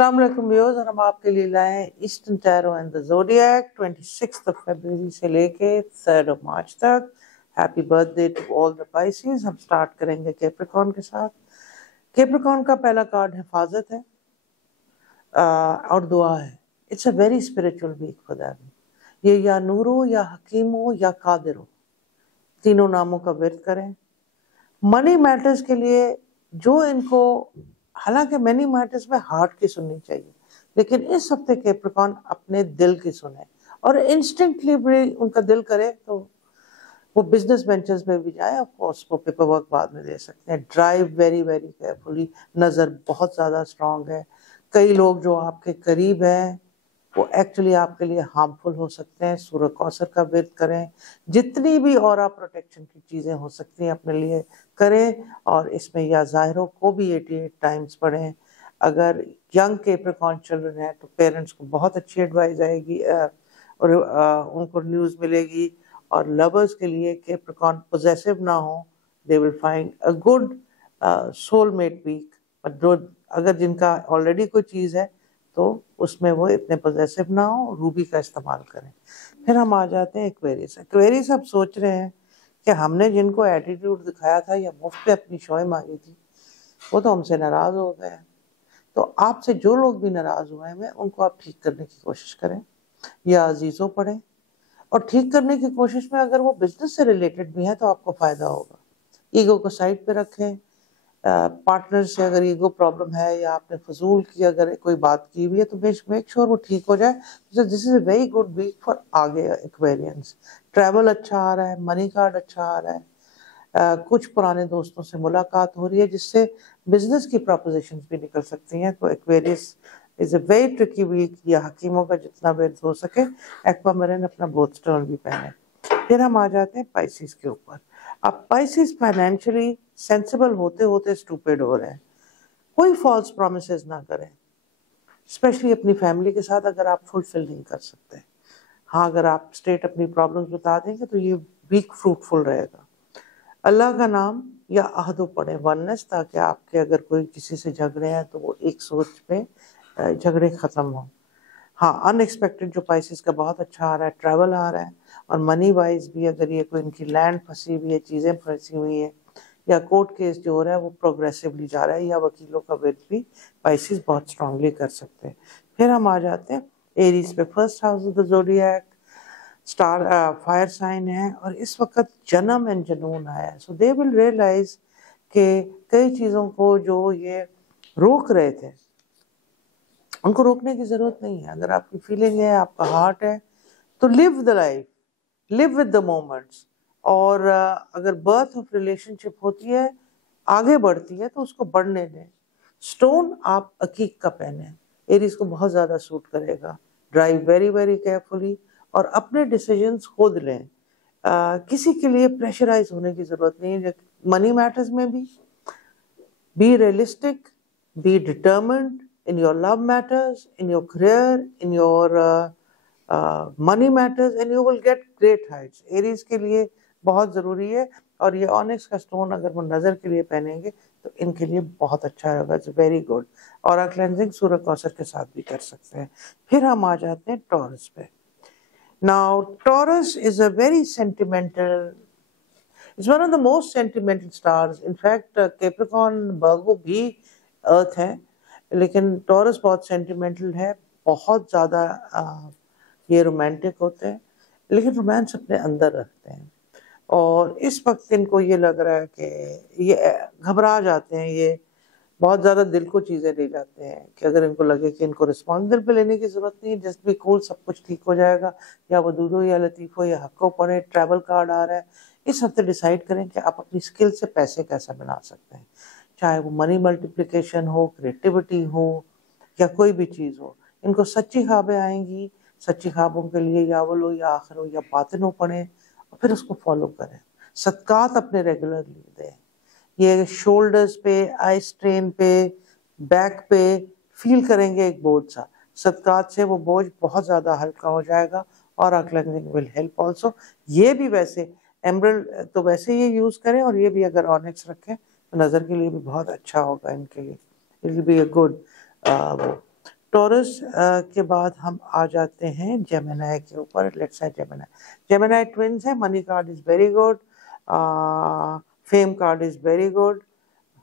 अस्सलाम वालेकुम व्यूअर्स, और हम आपके लिए लाए हैं eastern tarot and the zodiac 26 फरवरी से लेके 3 मार्च तक। Happy birthday to all the Pisces. हम स्टार्ट करेंगे कैप्रिकॉर्न के साथ। कैप्रिकॉर्न का पहला कार्ड हिफाजत है और दुआ है। It's a very spiritual week for them. ये या नूर हो या हकीम हो या कादिर हो, तीनों नामों का विर्द करें। मनी मैटर्स के लिए जो इनको, हालांकि मनी मैटर्स में हार्ट की सुननी चाहिए, लेकिन इस हफ्ते कैप्रिकॉर्न अपने दिल की सुने और इंस्टेंटली भी उनका दिल करे तो वो बिजनेस वेंचर्स में भी जाए। ऑफ कोर्स वो पेपर वर्क बाद में दे सकते हैं। Drive very very carefully. नज़र बहुत ज़्यादा स्ट्रांग है। कई लोग जो आपके करीब हैं वो एक्चुअली आपके लिए हार्मफुल हो सकते हैं। सूरह कौसर का विर्द करें। जितनी भी ऑरा प्रोटेक्शन की चीज़ें हो सकती हैं अपने लिए करें। और इसमें या ज़ाहिरों को भी 88 टाइम्स पढ़ें। अगर यंग कैप्रिकॉर्न चिल्ड्रन है तो पेरेंट्स को बहुत अच्छी एडवाइस आएगी और उनको न्यूज़ मिलेगी। और लवर्स के लिए कैप्रिकॉर्न पोजेसिव ना हो, they will find a good soulmate week. जो अगर जिनका ऑलरेडी कोई चीज़ है तो उसमें वो इतने पोजेसिव ना हो, रूबी का इस्तेमाल करें। फिर हम आ जाते हैं एक्वेरियस। एक्वेरियस अब सोच रहे हैं कि हमने जिनको एटीट्यूड दिखाया था या मुफ्त पे अपनी शोएं मांगी थी वो तो हमसे नाराज़ हो गए। तो आपसे जो लोग भी नाराज़ हुए हैं उनको आप ठीक करने की कोशिश करें या अजीज़ों पढ़ें। और ठीक करने की कोशिश में अगर वो बिजनेस से रिलेटेड भी है तो आपको फ़ायदा होगा। ईगो को साइड पे रखें। पार्टनर से अगर ईगो प्रॉब्लम है या आपने फजूल की अगर कोई बात की हुई है तो मेक श्योर वो ठीक हो जाए। This is a very good week for आगे एक्वेरियंस। ट्रैवल अच्छा आ रहा है, मनी कार्ड अच्छा आ रहा है। कुछ पुराने दोस्तों से मुलाकात हो रही है जिससे बिजनेस की प्रपोजिशंस भी निकल सकती हैं। तो Aquarius is a very tricky week. या हकीमों का जितना वेट हो सके एक्वामरीन अपना बोथ स्टर्न भी पहने। फिर हम आ जाते हैं पाइसिस के ऊपर। अब पाइसिस फाइनेंशियली सेंसिबल होते होते स्टूपिड हो रहे हैं। कोई फॉल्स प्रोमिसेस ना करें, स्पेशली अपनी फैमिली के साथ अगर आप फुलफिल नहीं कर सकते। हाँ, अगर आप स्ट्रेट अपनी प्रॉब्लम्स बता देंगे तो ये वीक फ्रूटफुल रहेगा। अल्लाह का नाम या अहदो पढ़े, वननेस, ताकि आपके अगर कोई किसी से झगड़े हैं तो वो एक सोच पे झगड़े ख़त्म हो। हाँ, अनएक्सपेक्टेड जो पाइसिस का बहुत अच्छा आ रहा है, ट्रैवल आ रहा है। और मनी वाइज भी अगर ये कोई इनकी लैंड फंसी हुई है, चीज़ें फंसी हुई हैं या कोर्ट केस जो हो रहा है वो प्रोग्रेसिवली जा रहा है या वकीलों का विद भी पाइसिस बहुत स्ट्रांगली कर सकते हैं। फिर हम आ जाते हैं एरीज पे। First house of the zodiac star fire sign है और इस वक्त जन्म एंड जनून आया है। सो दे विल रियलाइज कि कई चीज़ों को जो ये रोक रहे थे उनको रोकने की ज़रूरत नहीं है। अगर आपकी फीलिंग है, आपका हार्ट है, तो live the life, live with the moments. और अगर बर्थ ऑफ रिलेशनशिप होती है, आगे बढ़ती है, तो उसको बढ़ने दें। स्टोन आप अकीक का पहने, एरीज को बहुत ज़्यादा सूट करेगा। ड्राइव वेरी वेरी केयरफुली और अपने डिसीजंस खुद लें। किसी के लिए प्रेशराइज होने की ज़रूरत नहीं है। मनी मैटर्स में भी be realistic, be determined in your love matters, in your career, in your money matters, and you will get great heights. Aries के लिए बहुत ज़रूरी है। और ये ऑनिक्स का स्टोन अगर वो नज़र के लिए पहनेंगे तो इनके लिए बहुत अच्छा होगा। It's very good. और क्लेंजिंग सूरह कौसर के साथ भी कर सकते हैं। फिर हम आ जाते हैं टॉरस पे। Now Taurus is a very sentimental, it's one of the most sentimental stars. In fact Capricorn Virgo भी अर्थ है, लेकिन टॉरस बहुत सेंटिमेंटल है, बहुत ज़्यादा ये रोमांटिक होते हैं, लेकिन रोमांस अपने अंदर रखते हैं। और इस वक्त इनको ये लग रहा है कि ये घबरा जाते हैं, ये बहुत ज़्यादा दिल को चीज़ें ले जाते हैं कि अगर इनको लगे कि इनको रिस्पॉन्सिबल पे लेने की ज़रूरत नहीं है, जस्ट भी कूल, सब कुछ ठीक हो जाएगा। या वदूदो या लतीफ़ो या हक्को पढ़े। ट्रैवल कार्ड आ रहा है। इस हफ्ते डिसाइड करें कि आप अपनी स्किल से पैसे कैसे बना सकते हैं, चाहे वो मनी मल्टीप्लिकेशन हो, क्रिएटिविटी हो या कोई भी चीज़ हो। इनको सच्ची ख्वाबें आएंगी। सच्ची ख्वाबों के लिए या वो या आखिर हो या बातिन हो पढ़ें और फिर उसको फॉलो करें। सदकात अपने रेगुलरली दें। ये शोल्डर्स पे, आई स्ट्रेन पे, बैक पे फील करेंगे एक बोझ सा। सदकात से वो बोझ बहुत ज़्यादा हल्का हो जाएगा और क्लेंजिंग विल हेल्प ऑल्सो। ये भी वैसे एमरल्ड तो वैसे ये यूज़ करें और ये भी अगर ऑनिक्स रखें तो नज़र के लिए भी बहुत अच्छा होगा इनके लिए। It will be a good वो। टॉरस के बाद हम आ जाते हैं जेमिनी के ऊपर. लेट्स से जेमिनी ट्विंस है. Money card is very good, fame card is very good,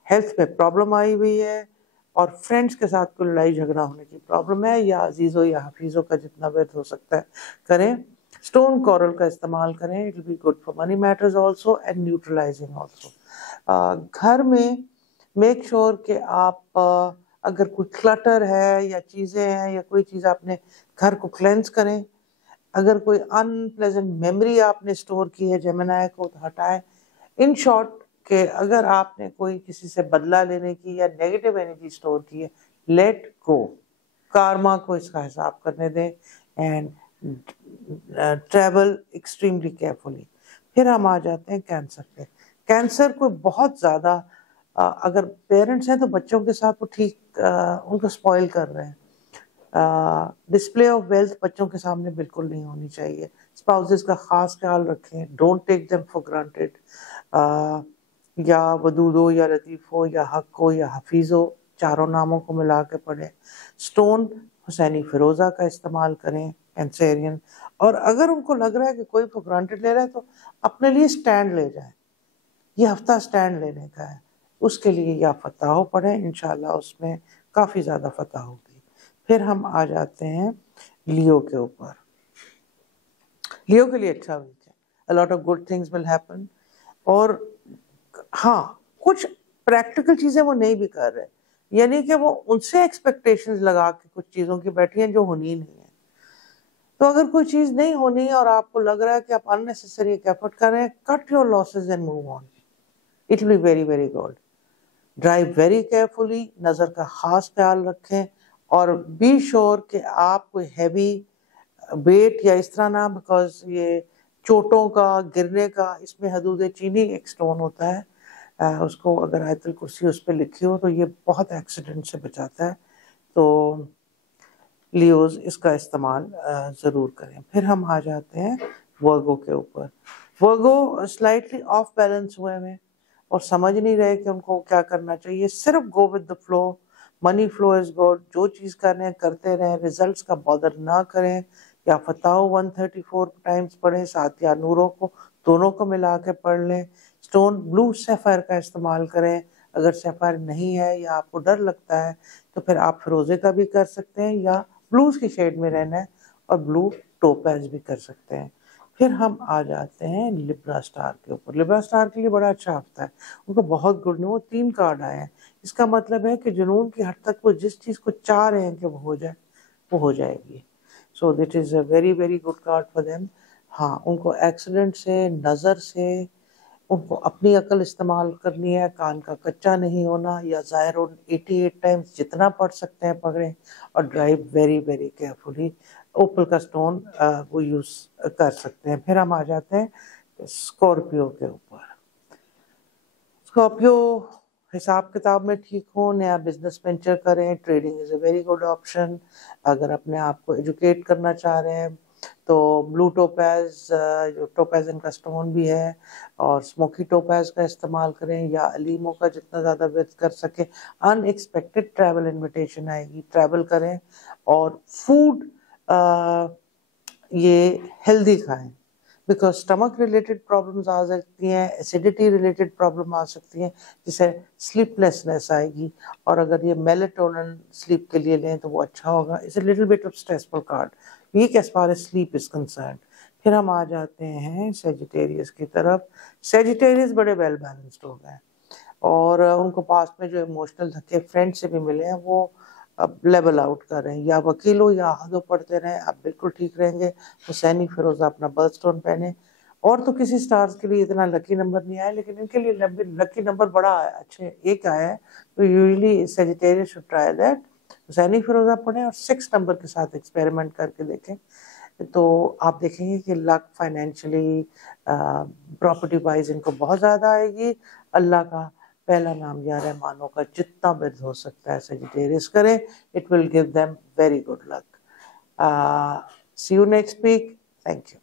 health में प्रॉब्लम आई हुई है और फ्रेंड्स के साथ कोई लड़ाई झगड़ा होने की प्रॉब्लम है, या अजीजों या हफीजों का जितना व्यर्थ हो सकता है करें. स्टोन कोरल का इस्तेमाल करें. It will be good for money matters also and neutralising also. घर में मेक श्योर कि आप अगर कोई क्लटर है या चीज़ें हैं या कोई चीज़ आपने घर को क्लेंस करें. अगर कोई अनप्लेजेंट मेमोरी आपने स्टोर की है जेमिनी को तो हटाएं. इन शॉर्ट कि अगर आपने कोई किसी से बदला लेने की या नेगेटिव एनर्जी स्टोर की है, लेट गो. कार्मा को इसका हिसाब करने दें एंड ट्रैवल एक्सट्रीमली केयरफुली. फिर हम आ जाते हैं कैंसर पे. कैंसर को बहुत ज़्यादा अगर पेरेंट्स हैं तो बच्चों के साथ वो ठीक उनको स्पॉइल कर रहे हैं. डिस्प्ले ऑफ वेल्थ बच्चों के सामने बिल्कुल नहीं होनी चाहिए. स्पाउसेस का खास ख्याल रखें. Don't take them for granted. या वदूदो या लतीफ़ो या हक हो या हफीज़ो, चारों नामों को मिला के पढ़ें. स्टोन हुसैनी फिरोज़ा का इस्तेमाल करें, कैंसेरियन. और अगर उनको लग रहा है कि कोई फॉर ग्रांटेड ले रहा है तो अपने लिए स्टैंड ले जाए. ये हफ्ता स्टैंड लेने का है. उसके लिए या फतह पढ़ें, इंशाल्लाह उसमें काफ़ी ज़्यादा फतह होगी. फिर हम आ जाते हैं लियो के ऊपर. लियो के लिए अच्छा वीक है. A lot of good things will happen. और हाँ, कुछ प्रैक्टिकल चीज़ें वो नहीं भी कर रहे, यानी कि वो उनसे एक्सपेक्टेशंस लगा के कुछ चीज़ों की बैठी हैं जो होनी नहीं है. तो अगर कोई चीज़ नहीं होनी और आपको लग रहा है कि आप अननेसेसरी एफर्ट कर रहे हैं, cut your losses and move on. It will be very very good. Drive very carefully. नज़र का खास ख्याल रखें और बी श्योर कि आप कोई हैवी वेट या इस तरह ना, बिकॉज ये चोटों का, गिरने का, इसमें हदूद चीनी एक स्टोन होता है. उसको अगर आयतुल कुर्सी उस पर लिखी हो तो ये बहुत एक्सीडेंट से बचाता है. तो लियोज इसका इस्तेमाल ज़रूर करें. फिर हम आ जाते हैं वर्गो के ऊपर. वर्गो स्लाइटली ऑफ बैलेंस हुए हैं और समझ नहीं रहे कि उनको क्या करना चाहिए. सिर्फ go with the flow. Money flow is good. जो चीज़ कर रहे हैं करते रहें. रिजल्ट्स का बॉदर ना करें. या फताह 134 टाइम्स पढ़ें. साथ या नूरों को दोनों को मिला के पढ़ लें. स्टोन ब्लू सैफायर का इस्तेमाल करें. अगर सैफायर नहीं है या आपको डर लगता है तो फिर आप फिरोजे का भी कर सकते हैं या ब्लूज की शेड में रहना है और ब्लू टोपैज भी कर सकते हैं. फिर हम आ जाते हैं लिब्रा स्टार के ऊपर. लिब्रा स्टार के लिए बड़ा अच्छा हफ्ता है. उनको बहुत गुड न्यूज़ 3 कार्ड आए हैं. इसका मतलब है कि जुनून की हद तक वो जिस चीज़ को चाह रहे हैं कि वो हो जाए वो हो जाएगी. So that is a very very good card for them. हाँ, उनको एक्सीडेंट से, नज़र से, उनको अपनी अकल इस्तेमाल करनी है. कान का कच्चा नहीं होना या ज़ाहिर 88 टाइम्स जितना पढ़ सकते हैं पढ़ें. और ड्राइव वेरी वेरी केयरफुली. ओपल का स्टोन वो यूज़ कर सकते हैं. फिर हम आ जाते हैं स्कॉर्पियो के ऊपर. स्कॉर्पियो हिसाब किताब में ठीक हो, नया बिजनेस वेंचर करें. Trading is a very good option. अगर अपने आप को एजुकेट करना चाह रहे हैं तो ब्लू टोपैज, जो टोपैज इनका स्टोन भी है, और स्मोकी टोपैज का इस्तेमाल करें या अलीमो का जितना ज़्यादा व्यर्थ कर सके. अनएक्सपेक्टेड ट्रैवल इनविटेशन आएगी, ट्रैवल करें. और फूड ये हेल्दी खाएं, बिकॉज स्टमक रिलेटेड प्रॉब्लम्स आ सकती हैं, एसिडिटी रिलेटेड प्रॉब्लम आ सकती हैं, जिससे स्लीपलेसनेस आएगी. और अगर ये मेलेटोनिन स्लीप के लिए लें तो वो अच्छा होगा. It's a little bit of stressful card week as far as sleep is concern. फिर हम आ जाते हैं सेजिटेरियस की तरफ. सेजिटेरियस बड़े वेल बैलेंस्ड हो गए और उनको पास्ट में जो इमोशनल धक्के फ्रेंड से भी मिले हैं वो अब लेवल आउट कर रहे हैं. या वकीलो या अहदो पढ़ते रहें, आप बिल्कुल ठीक रहेंगे. हुसैनी फिरोजा अपना बर्थ स्टोन पहने. और तो किसी स्टार्स के लिए इतना लकी नंबर नहीं आया, लेकिन इनके लिए लकी नंबर बड़ा अच्छे एक आया है. तो usually Sagittarius should try that. हुसैनी फिरोजा पढ़ें और 6 नंबर के साथ एक्सपेरिमेंट करके देखें तो आप देखेंगे कि लक, फाइनेंशियली, प्रॉपर्टी वाइज इनको बहुत ज़्यादा आएगी. अल्लाह का पहला नाम या रहमानों का जितना बिर्द हो सकता है सेजिटेरियस करें. It will give them very good luck. See you next week. Thank you.